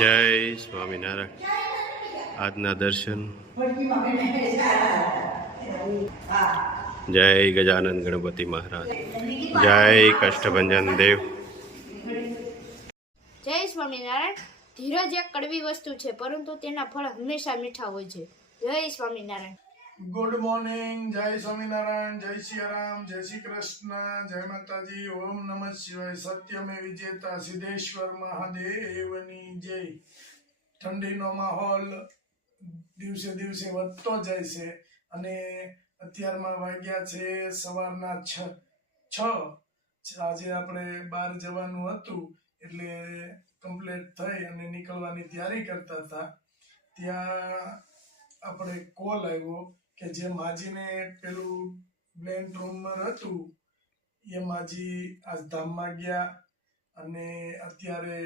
જય સ્વામિનારાયણ. આજના દર્શન. જય ગજાનંદ ગણપતિ મહારાજ. જય કષ્ટભંજન દેવ. જય સ્વામિનારાયણ. ધીરજ એક કડવી વસ્તુ છે, પરંતુ તેના ફળ હંમેશા મીઠા હોય છે. જય સ્વામિનારાયણ. Good morning. જય સ્વામિનારાયણ. જય સિયારામ. જય શ્રી કૃષ્ણ. જય માતાજી. ઓમ નમઃ શિવાય. સત્યમે વિજેતા સિદ્ધેશ્વર મહાદેવની જય. ઠંડીનો માહોલ દિવસે દિવસે વધતો જાય છે અને અત્યારમાં વાગ્યા છે સવારના 6. આજે આપણે બહાર જવાનું હતું એટલે કમ્પ્લીટ થઈ અને નીકળવાની તૈયારી કરતા હતા. ત્યાં આપણે કોલ આવ્યો કે જે માજીને પેલું બ્લેન રૂમમાં હતું એ માજી આજ ધામમાં ગયા અને અત્યારે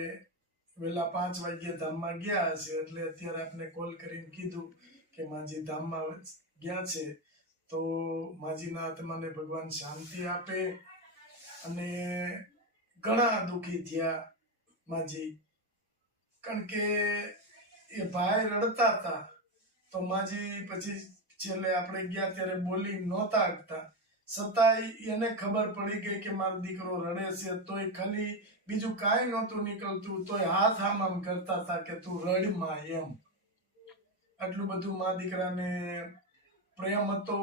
વહેલા 5 વાગ્યે ધામમાં ગયા હશે. એટલે અત્યારે આપણે કોલ કરીને કીધું કે માજી ધામમાં ગયા છે, તો માજીના આત્માને ભગવાન શાંતિ આપે. અને ઘણા દુઃખી થયા માજી, કારણ કે એ ભાઈ રડતા હતા તો માજી પછી છેલ્લે આપણે ગયા ત્યારે બોલી નહોતા શકતા. છતાંય એને ખબર પડી ગઈ કે મારો દીકરો રડે છે, તોય ખાલી બીજું કાંઈ નહોતું નીકળતું, તોય હાથ આમ કરતા હતા કે તું રડમાં એમ. આટલું બધું મા દીકરાને પ્રેમ હતો.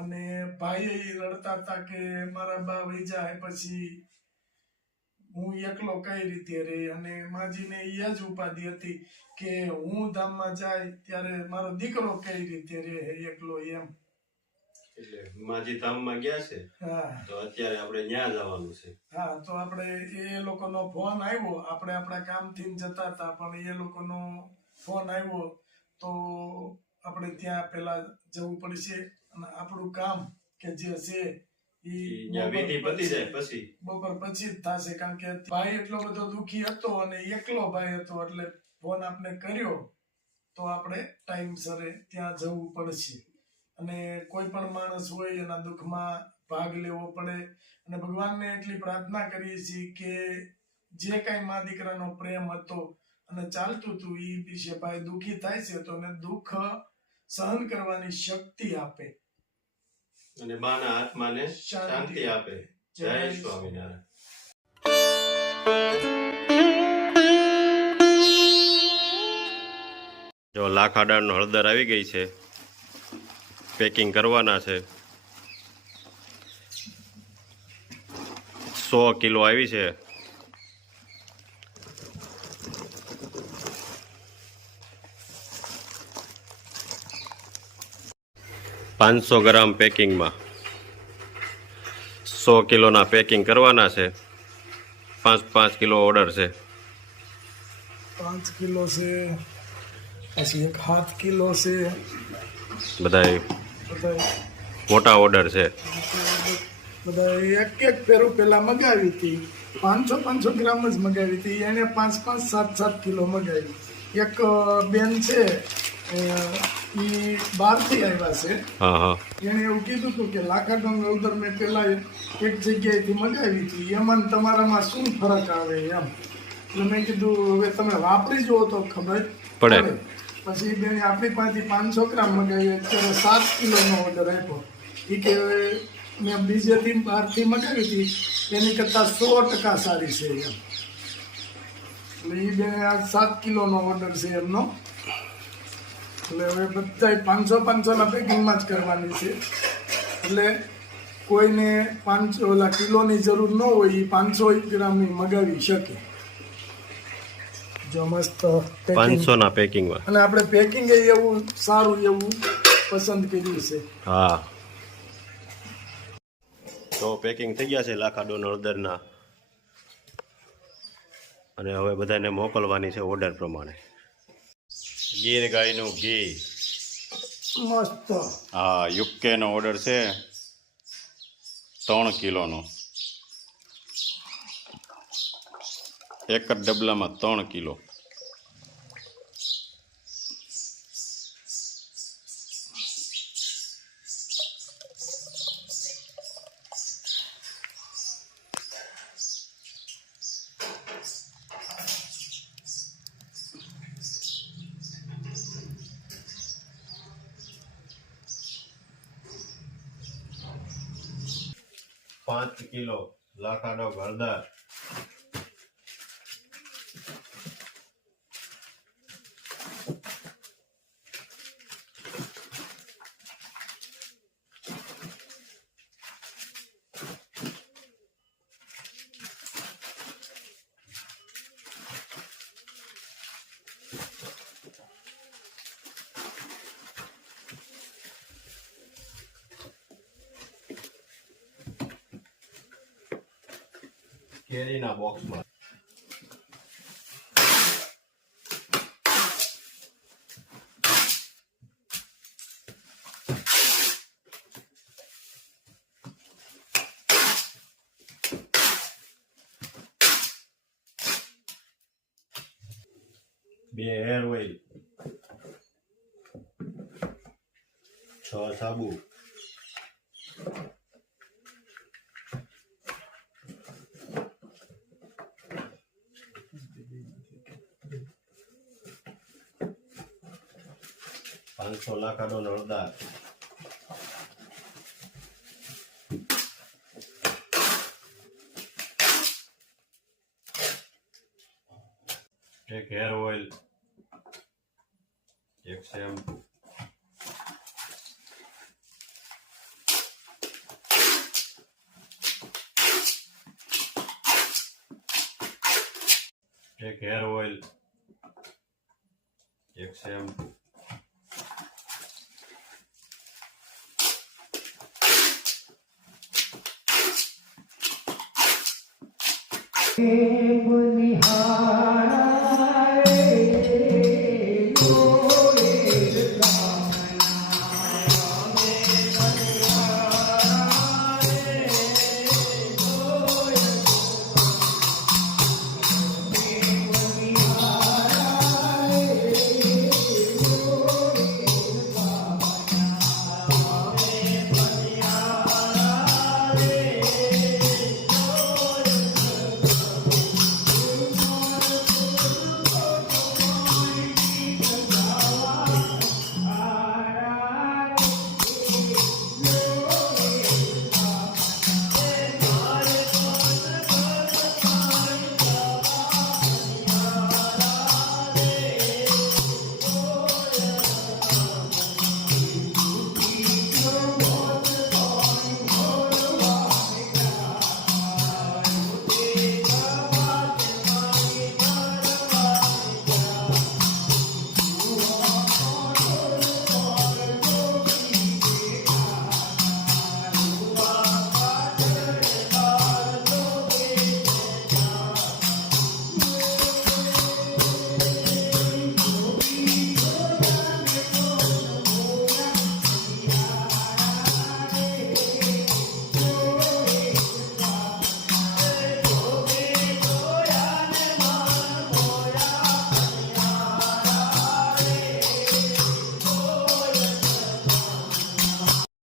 અને ભાઈ રડતા હતા કે મારા બા વહી જાય પછી હું એકલો કઈ રીતે રહે. અને માજીને એ જ ઉપાધિ હતી કે હું ધામમાં જાય ત્યારે મારો દીકરો કઈ રીતે રહે એકલો એમ. એટલે માજી ધામમાં ગયા છે, તો અત્યારે આપણે ત્યાં જવાનું છે. હા, તો આપણે એ લોકોનો ફોન આવ્યો. આપણે આપણા કામથી જતા હતા, પણ એ લોકોનો ફોન આવ્યો તો આપણે ત્યાં પેલા જવું પડશે. અને આપણું કામ કે જે છે બપોર પછી જ થશે, કારણ કે ભાઈ એટલો બધો દુઃખી હતો અને એકલો ભાઈ હતો. એટલે ફોન આપણે કર્યો તો આપણે ટાઈમસર ત્યાં જવું પડશે. અને કોઈ પણ માણસ હોય એના દુઃખમાં ભાગ લેવો પડે. અને ભગવાનને એટલી પ્રાર્થના કરીએ છીએ કે જે કાંઈ મા દીકરાનો પ્રેમ હતો અને ચાલતું હતું એ વિશે ભાઈ દુઃખી થાય છે તો એને દુઃખ સહન કરવાની શક્તિ આપે અને માના આત્માને શાંતિ આપે. જય સ્વામિનારાયણ. જો લાખાડાનો હળદર આવી ગઈ છે, પેકિંગ કરવાના છે. 100 કિલો આવી છે. $500 પેકિંગમાં 100 કિલોના પેકિંગ કરવાના છે. 5 કિલો ઓર્ડર છે. 5 કિલો છે, પછી 1/2 કિલો છે. બધા મોટા ઓર્ડર છે. બધા એક ફેરું પેલા મગાવી હતી, 500 ગ્રામ જ મગાવી હતી. એને 5 7 કિલો મગાવી. એક બેન છે એ બહારથી આવ્યા છે. એને એવું કીધું હતું કે લાખાડોંગ હળદર મેં પેલા એક જગ્યાએથી મગાવી હતી, એમાં તમારામાં શું ફરક આવે એમ. એટલે મેં કીધું હવે તમે વાપરી જુઓ તો ખબર પડે. પછી બેને આપણી પાસેથી 500 ગ્રામ મગાવી, અત્યારે 7 કિલોનો ઓર્ડર આપ્યો. એ કે મેં બીજેથી બહારથી મગાવી હતી એની કરતાં 100% સારી છે એમ. એટલે એ બેને આ 7 કિલોનો ઓર્ડર છે એમનો. એટલે હવે બધા 500 પેકિંગમાં જ કરવાની છે. એટલે કોઈને 5 કિલોની જરૂર ન હોય એ 500 ગ્રામની મગાવી શકે. જો મસ્ત 500 પેકિંગમાં. અને આપણે પેકિંગ એવું સારું એવું પસંદ કર્યું છે. હા, તો પેકિંગ થઈ ગયા છે લાખાડોન હળદરના. અને હવે બધાને મોકલવાની છે ઓર્ડર પ્રમાણે. ગીર ગાયનું ઘી મસ્ત. હા, યુકેનો ઓર્ડર છે 3 કિલોનો. એક જ ડબલામાં 3 કિલો. 5 કિલો લાખાડો હળદર, કેરીના બોક્સમાં બે હેર ઓઇલ, 6 સાબુ, પાંચસો લાખાડો હળદર, એક હેર ઓઇલ, એક શેમ્પુ, એક હેર ઓઇલ, એક શેમ્પુ, બોલ